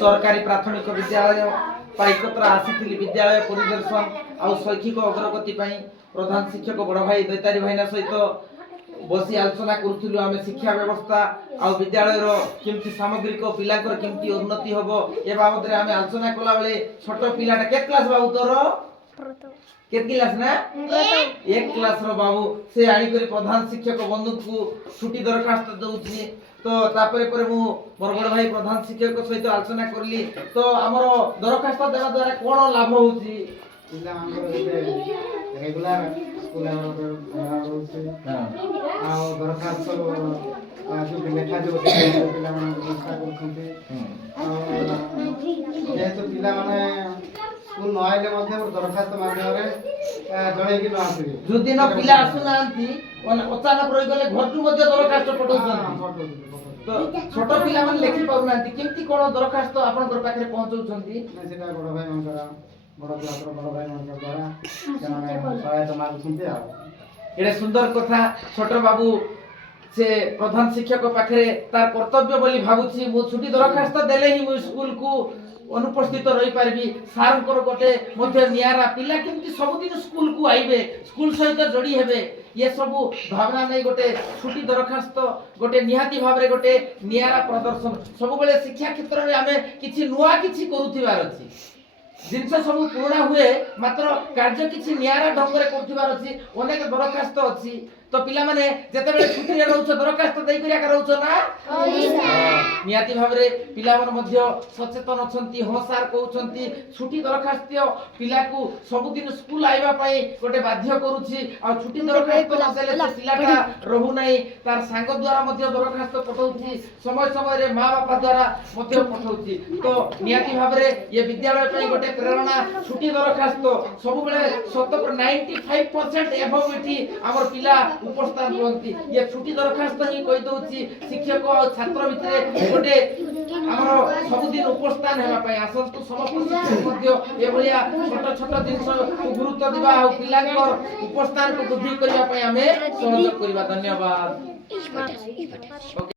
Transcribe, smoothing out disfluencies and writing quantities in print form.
सरकारी प्राथमिक विद्यालय पाइकत्र आसी विद्यालय परिदर्शन आउ शैक्षिक अग्रगति प्रधान शिक्षक बड़ भाई दैतारी भाईना सहित बसी आलोचना करूँ आम शिक्षा व्यवस्था आ विद्यालय केमती सामग्रिक पिलांकर केमती उन्नति हम ए बाबद आम आलोचना कला बेले छोट पिलाटा के क्लास बाबू तोर के क्लास ना एक क्लास रो बाबू से आनी प्रधान शिक्षक बंधु को छुट्टी दरखास्त दउछि तो तापरे परे मु मोर बड़ भाई प्रधान शिक्षक सहित आलोचना करली तो हमर दरखास्त देवा द्वारा कोन लाभ होउछि पिला हमर रेगुलर स्कूल होउछि आ दरखास्त जो लेखा जो पिला मन व्यवस्था करछन्ते जेहेतु पिला माने स्कूल न आइले मध्ये दरखास्त माध्यम रे जणे कि न आसीबे जो दिन पिला आसु नांती अचानक रहि गले घरटु मध्ये दरखास्त पठौछन तो छोट पिला मन लेखि पाउ नांती केमती कोन दरखास्त आपन घर पाखरे पहुंचौछन्ती सेटा बड़ भाई मनकर बड़ क्लास रो बड़ भाई मनकर द्वारा ସେମାନେ ସହାୟତା ମାଗୁଛନ୍ତି ଆଉ एडे सुंदर कथा छोट बाबू से प्रधान शिक्षक पाखरे तार कर्तव्य बोली भाबुछि मु छुट्टी दरखास्त देले ही मु स्कूल को अनुपस्थित रही पारबी सार गोटे मध्य नियारा पिला केमती सबुदिन स्कूल को आइबे स्कूल सहित जोड़ी हेबे ये सब भावना नहीं गोटे छुट्टी दरखास्त गोटे निहाती भाव रे गोटे नियारा प्रदर्शन सब बेले शिक्षा क्षेत्र रे आमे किछि नुआ किछि करूथिबार अछि जिनस सब पुराना हुए मात्र कार्य किछि नियारा ढंग रे करूथिबार अछि अनेक दरखास्त अछि तो पिला माने जते बेले छुट्टी रे रहउछ दरखास्त देई करिया का रहउछ ना नियाती भाव रे पिला मन मध्य सचेतन अछंती हो सार कहउछंती छुट्टी दरखास्त पिला को सब दिन स्कूल आइबा पई गोटे बाध्य करूछि आ छुट्टी दरखास्त न देले से पिलाटा रहु नै तार सांग द्वारा मध्य दरखास्त पठौछि समय समय रे मां बापा द्वारा मध्य पठौछि तो नियाती भाव रे ये विद्यालय पई गोटे प्रेरणा छुट्टी दरखास्त सब बेले 95% एभव इठी हमर पिला उपस्थान करती ये छुट्टी दरखास्त ही कहि दउछि शिक्षक और छात्र भितरे गोटे हमर सब दिन उपस्थान हेबा पई आसंतु समस्त शिक्षक मध्य ए भलिया छोट छोट दिन को गुरुत्व दिबा आ पिलांकर उपस्थान को वृद्धि करिया पई हमें सहयोग करिबा धन्यवाद।